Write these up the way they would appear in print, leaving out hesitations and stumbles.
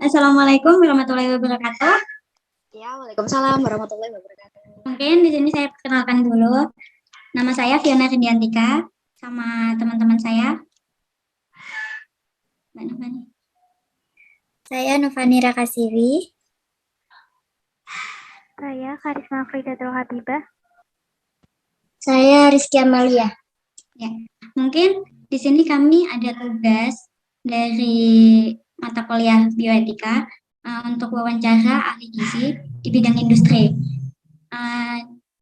Assalamualaikum warahmatullahi wabarakatuh. Ya, Waalaikumsalam warahmatullahi wabarakatuh. Mungkin di sini saya perkenalkan dulu. Nama saya Fiona Rendiantika sama teman-teman saya. Saya Novani Rakasiwi. Saya Karisma Fridatul Habibah. Saya Rizky Amalia. Ya, mungkin di sini kami ada tugas dari mata kuliah bioetika untuk wawancara ahli gizi di bidang industri.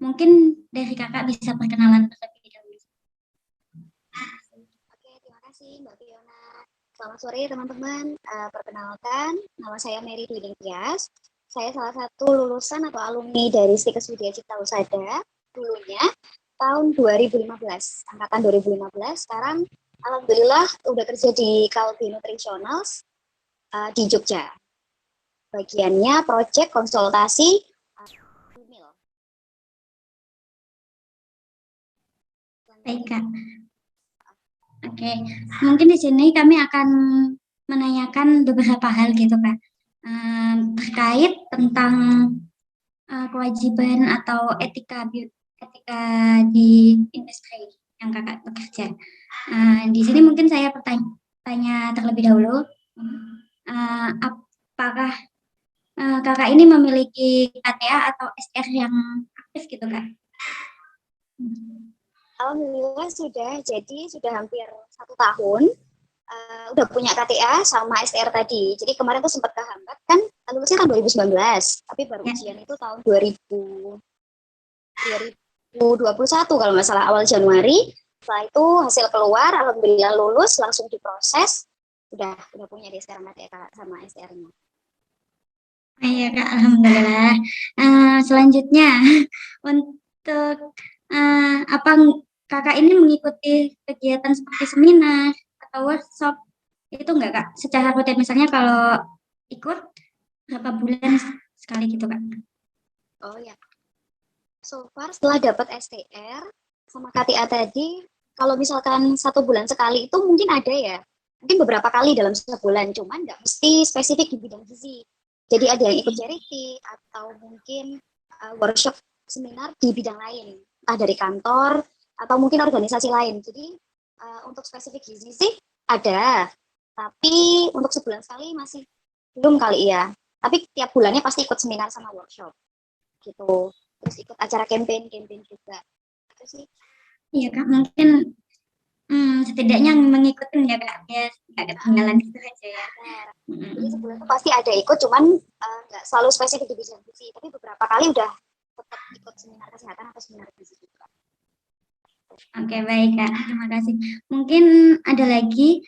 Mungkin dari kakak bisa perkenalan terlebih dahulu. Oke, terima kasih Mbak Fiona. Selamat sore teman-teman. Perkenalkan, nama saya Mary Dwi Tias. Saya salah satu lulusan atau alumni dari Stikes Widya Cipta Husada dulunya tahun 2015, angkatan 2015. Sekarang alhamdulillah udah kerja di Kalbi Nutritionals di Jogja. Bagiannya project konsultasi email. Baik, Kak. Oke, mungkin di sini kami akan menanyakan beberapa hal gitu, Kak. Terkait tentang kewajiban atau etika di industri yang kakak bekerja. Di sini mungkin saya tanya terlebih dahulu, apakah kakak ini memiliki KTA atau SR yang aktif gitu, Kak? Alhamdulillah sudah hampir 1 tahun. Udah punya KTA sama SR tadi. Jadi kemarin tuh sempat kehambat kan, lulusnya tahun 2019, tapi baru ujian itu tahun 2021 kalau nggak salah, awal Januari. Setelah itu hasil keluar, alhamdulillah lulus, langsung diproses. Udah punya deh sekarang KTA sama SR-nya. Iya, Kak, alhamdulillah. Selanjutnya untuk apa kakak ini mengikuti kegiatan seperti seminar atau workshop itu enggak, Kak? Secara rutin, misalnya kalau ikut berapa bulan sekali gitu, Kak? Oh ya, so far setelah dapat STR sama KTA tadi, kalau misalkan 1 bulan sekali itu mungkin ada ya, mungkin beberapa kali dalam sebulan, cuman nggak mesti spesifik di bidang gizi. Jadi ada yang ikut charity atau mungkin workshop seminar di bidang lain, entah dari kantor atau mungkin organisasi lain. Jadi untuk spesifik gizi sih ada, tapi untuk sebulan sekali masih belum kali ya. Tapi tiap bulannya pasti ikut seminar sama workshop gitu. Terus ikut acara campaign juga. Itu sih. Iya, Kak, mungkin setidaknya mengikuti ya, Kak, ya nggak ketinggalan gitu aja ya. Jadi sebulan itu pasti ada ikut, cuman nggak selalu spesifik di bidang gizi, tapi beberapa kali udah tetap ikut seminar kesehatan atau seminar gizi juga. Oke, baik, Kak, terima kasih. Mungkin ada lagi,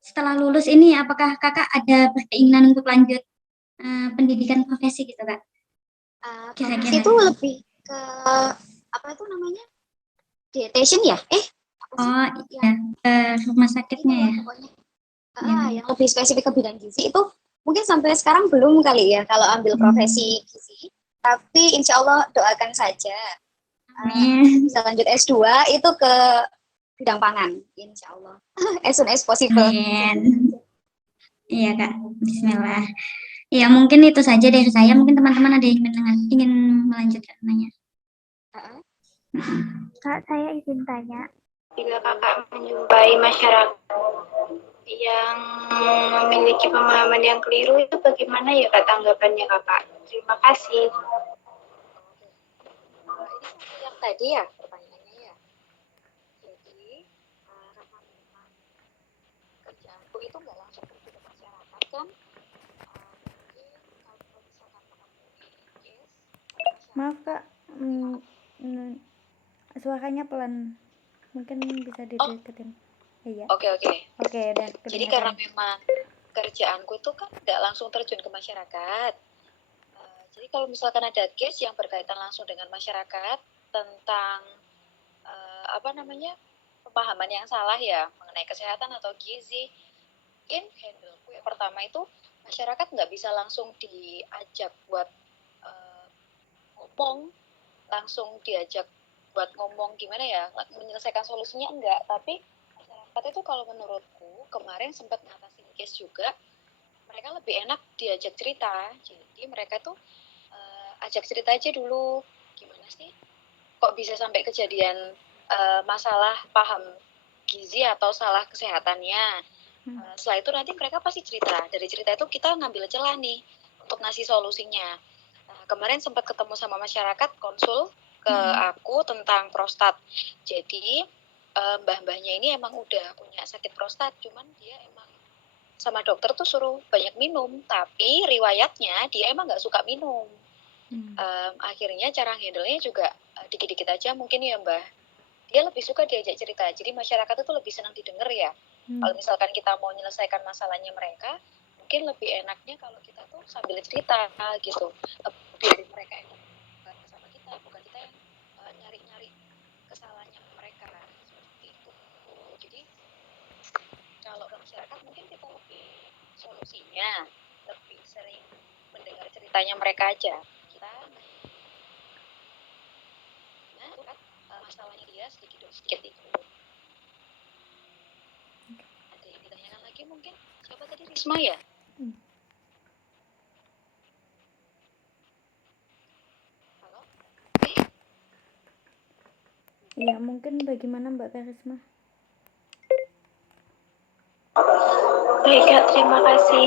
setelah lulus ini apakah kakak ada keinginan untuk lanjut pendidikan profesi gitu, Kak? Profesi itu lebih ke apa itu namanya, dietitian ya? Oh iya, rumah sakitnya ya. Pokoknya yang lebih spesifik ke bidang gizi itu mungkin sampai sekarang belum kali ya kalau ambil profesi gizi. Tapi insya Allah doakan saja bisa lanjut S2 itu ke bidang pangan, insya Allah. As soon as possible. Iya, Kak, bismillah. Ya, mungkin itu saja dari saya. Mungkin teman-teman ada yang ingin melanjutkan nanya. Kak, saya izin tanya. Bila kakak menjumpai masyarakat yang memiliki pemahaman yang keliru, itu bagaimana ya Kak tanggapannya Kakak? Terima kasih. Ini yang tadi ya pertanyaannya ya. Jadi karena memang kerjaanku itu nggak langsung terjun ke masyarakat kan. Mungkin kalau misalkan menemui Maaf Kak, suaranya pelan. Mungkin bisa dideketin. Iya. Oke. Dan jadi karena memang kerjaanku itu kan nggak langsung terjun ke masyarakat. Jadi kalau misalkan ada case yang berkaitan langsung dengan masyarakat tentang pemahaman yang salah ya mengenai kesehatan atau gizi, mungkin handleku yang pertama itu masyarakat nggak bisa langsung diajak buat ngomong gimana ya menyelesaikan solusinya, enggak, tapi masyarakat itu kalau menurutku kemarin sempat ngatasin case juga, mereka lebih enak diajak cerita. Jadi mereka tuh ajak cerita aja dulu, gimana sih kok bisa sampai kejadian masalah paham gizi atau salah kesehatannya. Setelah itu nanti mereka pasti cerita. Dari cerita itu kita ngambil celah nih untuk ngasih solusinya. Kemarin sempat ketemu sama masyarakat konsul ke aku tentang prostat. Jadi mbah-mbahnya ini emang udah punya sakit prostat, cuman dia emang sama dokter tuh suruh banyak minum, tapi riwayatnya dia emang nggak suka minum. Akhirnya cara handle-nya juga dikit-dikit aja mungkin ya mbah. Dia lebih suka diajak cerita, jadi masyarakat itu lebih senang didengar ya. Kalau misalkan kita mau menyelesaikan masalahnya mereka, mungkin lebih enaknya kalau kita tuh sambil cerita gitu, biar mereka enak sama kita, bukan kita yang nyari-nyari kesalahannya mereka seperti itu. Jadi kalau ke masyarakat mungkin kita lebih solusinya lebih sering mendengar ceritanya mereka aja. Kita masalahnya dia sedikit demi sedikit itu. Ada yang ditanyakan lagi mungkin? Siapa tadi, Risma ya? Halo? Ya, mungkin bagaimana Mbak Karisma? Baik Kak, terima kasih.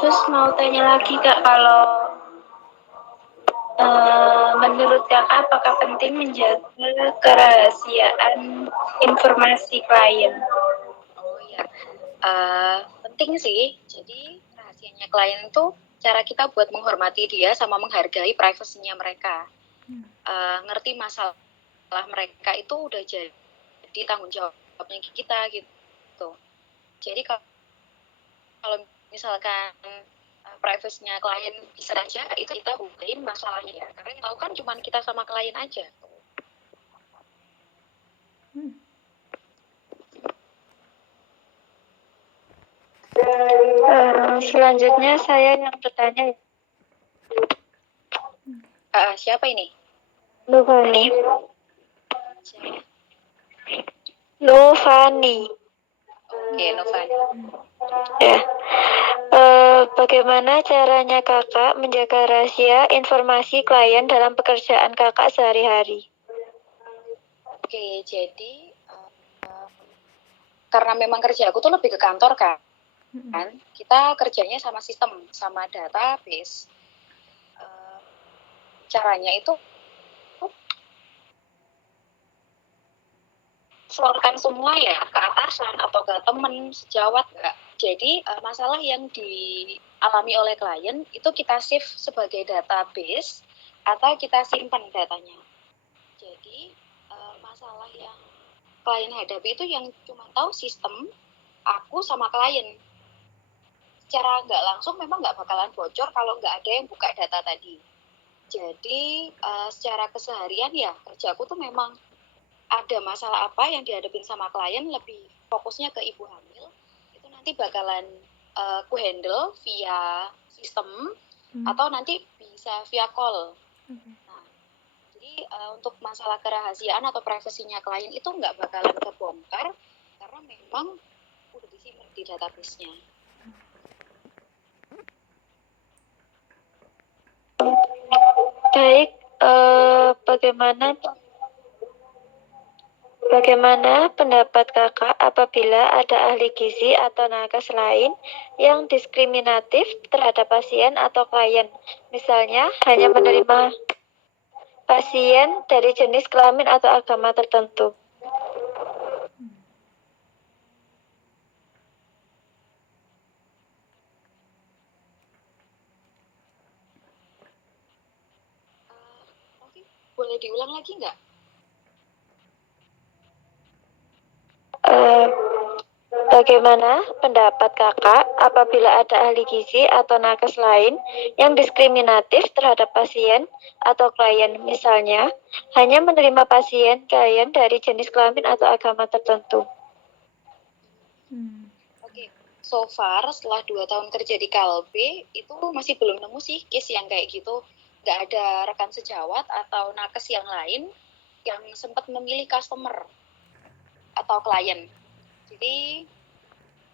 Terus mau tanya lagi Kak, kalau menurut Kakak apakah penting menjaga kerahasiaan informasi klien? Oh ya, penting sih. Jadi rahasianya klien itu cara kita buat menghormati dia sama menghargai privasinya mereka. Ngerti masalah mereka itu udah jadi tanggung jawabnya kita gitu. Jadi kalau misalkan privasinya klien bisa aja, itu kita bukain masalahnya ya. Karena tahu kan cuma kita sama klien aja. Selanjutnya saya yang bertanya. Siapa ini? Novani. Siapa? Novani. Oke, Novani. Ya. Bagaimana caranya Kakak menjaga rahasia informasi klien dalam pekerjaan Kakak sehari-hari? Oke, jadi karena memang kerja aku tuh lebih ke kantor kan, kita kerjanya sama sistem, sama database. Caranya itu seluruhkan semua ya ke atasan atau ke teman sejawat enggak. Jadi masalah yang dialami oleh klien itu kita save sebagai database atau kita simpan datanya. Jadi masalah yang klien hadapi itu yang cuma tahu sistem, aku sama klien. Secara nggak langsung memang nggak bakalan bocor kalau nggak ada yang buka data tadi. Jadi secara keseharian ya kerjaku tuh memang ada masalah apa yang dihadapin sama klien, lebih fokusnya ke ibu hamil, itu nanti bakalan ku handle via sistem atau nanti bisa via call. Nah, jadi untuk masalah kerahasiaan atau privasinya klien itu nggak bakalan kebongkar karena memang udah disimpan di database-nya. Baik, bagaimana pendapat Kakak apabila ada ahli gizi atau nakes lain yang diskriminatif terhadap pasien atau klien? Misalnya, hanya menerima pasien dari jenis kelamin atau agama tertentu. Boleh diulang lagi nggak? Bagaimana pendapat Kakak apabila ada ahli gizi atau nakes lain yang diskriminatif terhadap pasien atau klien? Misalnya, hanya menerima pasien klien dari jenis kelamin atau agama tertentu. Oke, so far setelah 2 tahun kerja di Kalbe, itu masih belum nemu sih case yang kayak gitu. Nggak ada rekan sejawat atau nakes yang lain yang sempat memilih customer atau klien. Jadi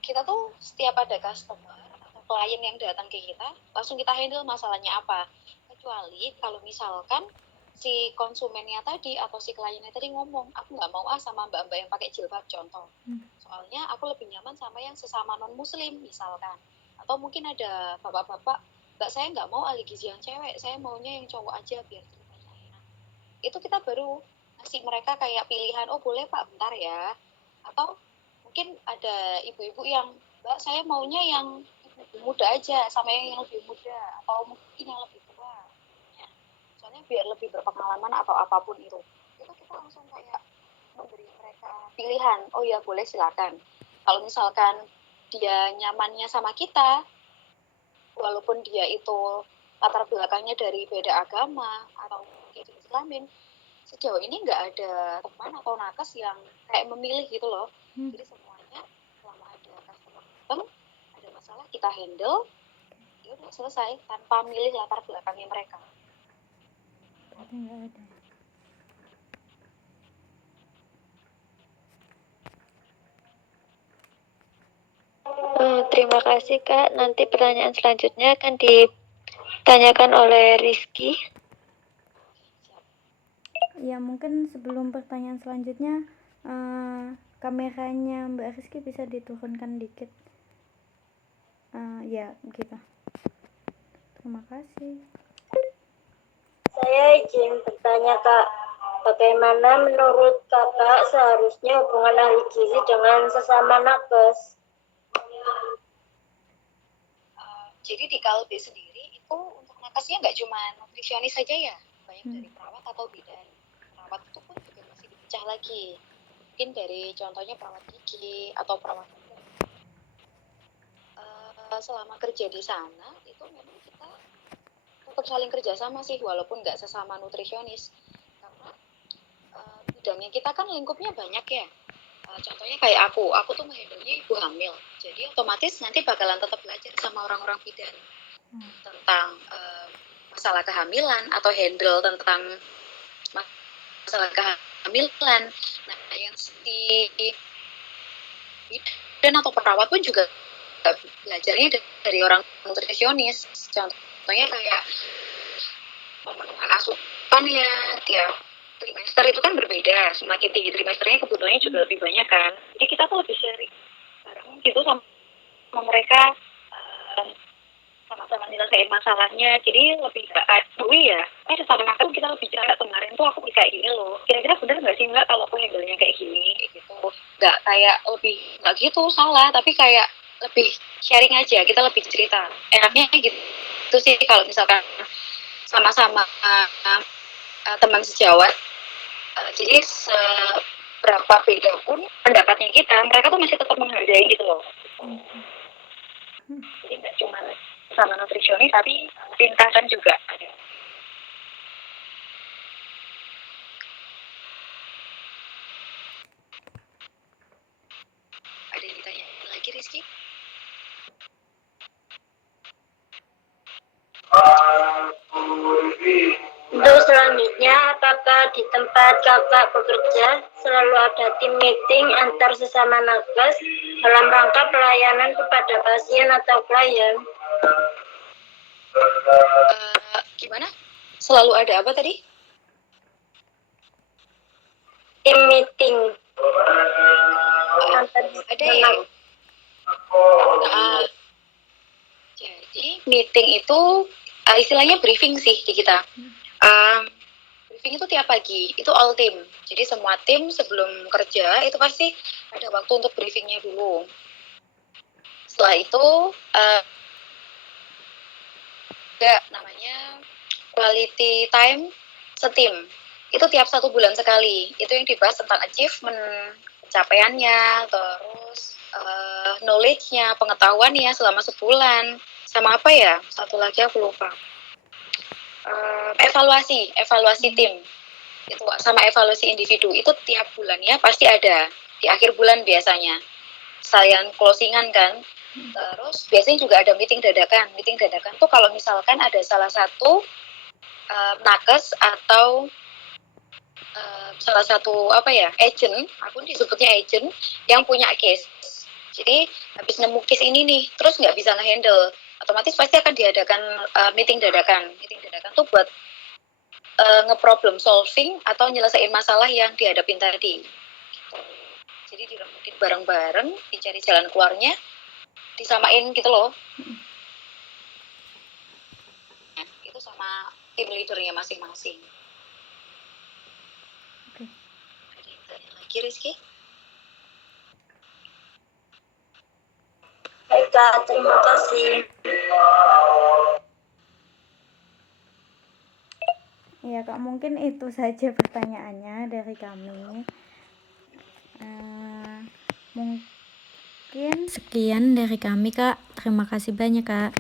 kita tuh setiap ada customer atau klien yang datang ke kita, langsung kita handle masalahnya apa. Kecuali kalau misalkan si konsumennya tadi atau si kliennya tadi ngomong, aku nggak mau sama mbak-mbak yang pakai jilbab contoh. Soalnya aku lebih nyaman sama yang sesama non-muslim misalkan. Atau mungkin ada bapak-bapak, mbak saya nggak mau ahli gizi yang cewek, saya maunya yang cowok aja biar ceritanya enak. Itu kita baru ngasih mereka kayak pilihan, oh boleh pak bentar ya. Atau mungkin ada ibu-ibu yang, mbak saya maunya yang lebih muda aja sama yang lebih muda atau mungkin yang lebih tua ya. Soalnya biar lebih berpengalaman atau apapun itu kita langsung kayak memberi mereka pilihan, oh ya boleh silakan. Kalau misalkan dia nyamannya sama kita walaupun dia itu latar belakangnya dari beda agama atau mungkin Islamin, sejauh ini nggak ada teman atau nakes yang kayak memilih gitu loh. Jadi semuanya selama ada customer datang, ada masalah kita handle, ya udah selesai tanpa milih latar belakangnya mereka. Berarti nggak ada. Terima kasih Kak. Nanti pertanyaan selanjutnya akan ditanyakan oleh Rizky. Ya mungkin sebelum pertanyaan selanjutnya kameranya Mbak Rizky bisa diturunkan dikit. Ya gitu. Terima kasih. Saya izin bertanya Kak, bagaimana menurut Kakak seharusnya hubungan ahli gizi dengan sesama nakes? Jadi di KLB sendiri itu untuk nakesnya nggak cuma nutrisionis saja ya, banyak dari perawat atau bidan. Perawat itu pun juga masih dipecah lagi. Mungkin dari contohnya perawat gigi atau perawat selama kerja di sana itu memang kita tetap saling kerjasama sih walaupun nggak sesama nutrisionis karena bidangnya kita kan lingkupnya banyak ya. Contohnya kayak aku tuh menghandle-nya ibu hamil, jadi otomatis nanti bakalan tetap belajar sama orang-orang bidan tentang masalah kehamilan atau handle tentang masalah kehamilan. Nah yang di bidan atau perawat pun juga belajarnya dari orang nutrisionis. Contohnya kayak asupan ya tiap trimester itu kan berbeda, semakin tinggi trimesternya kebutuhannya juga lebih banyak kan. Jadi kita tuh lebih sharing bareng gitu sama mereka, sama-sama nyelesain masalahnya. Jadi lebih gak aduh ya sama makan kita lebih cerita kemarin tuh aku kayak gini loh, kira-kira bener gak sih mbak kalau aku handle-nya kayak gini gitu. Gak kayak lebih gak gitu salah, tapi kayak lebih sharing aja, kita lebih cerita enaknya gitu sih kalau misalkan sama-sama teman sejawat. Jadi seberapa beda pun pendapatnya kita, mereka tuh masih tetap menghargai gitu loh. Jadi nggak cuma sama nutrisionis, tapi lintasan juga ada. Ada yang ditanya lagi Rizky? Untuk selanjutnya, apakah di tempat kakak bekerja selalu ada tim meeting antar sesama nakes dalam rangka pelayanan kepada pasien atau klien? Gimana? Selalu ada apa tadi? Tim meeting. Ada ya? Jadi meeting itu istilahnya briefing sih di kita. Briefing itu tiap pagi, itu all team. Jadi semua tim sebelum kerja itu pasti ada waktu untuk briefingnya dulu. Setelah itu ada namanya quality time setim. Itu tiap 1 bulan sekali. Itu yang dibahas tentang achievement, pencapaiannya, terus knowledge-nya, pengetahuannya selama sebulan. Sama apa ya? Satu lagi aku lupa. Evaluasi tim. Itu sama evaluasi individu. Itu tiap bulannya pasti ada. Di akhir bulan biasanya. Sekalian closingan kan. Terus biasanya juga ada meeting dadakan. Meeting dadakan tuh kalau misalkan ada salah satu nakes atau salah satu agent, aku disebutnya agent yang punya case. Jadi habis nemu case ini nih, terus nggak bisa nge-handle, otomatis pasti akan diadakan meeting dadakan. Meeting dadakan tuh buat nge-problem solving atau nyelesain masalah yang dihadapin tadi. Gitu. Jadi diremukin bareng-bareng, dicari jalan keluarnya, disamain gitu loh. Nah, itu sama tim leadernya masing-masing. Oke. Ada yang tanya lagi, Rizky? Baik Kak, terima kasih. Iya Kak, mungkin itu saja pertanyaannya dari kami. Mungkin sekian dari kami Kak. Terima kasih banyak Kak.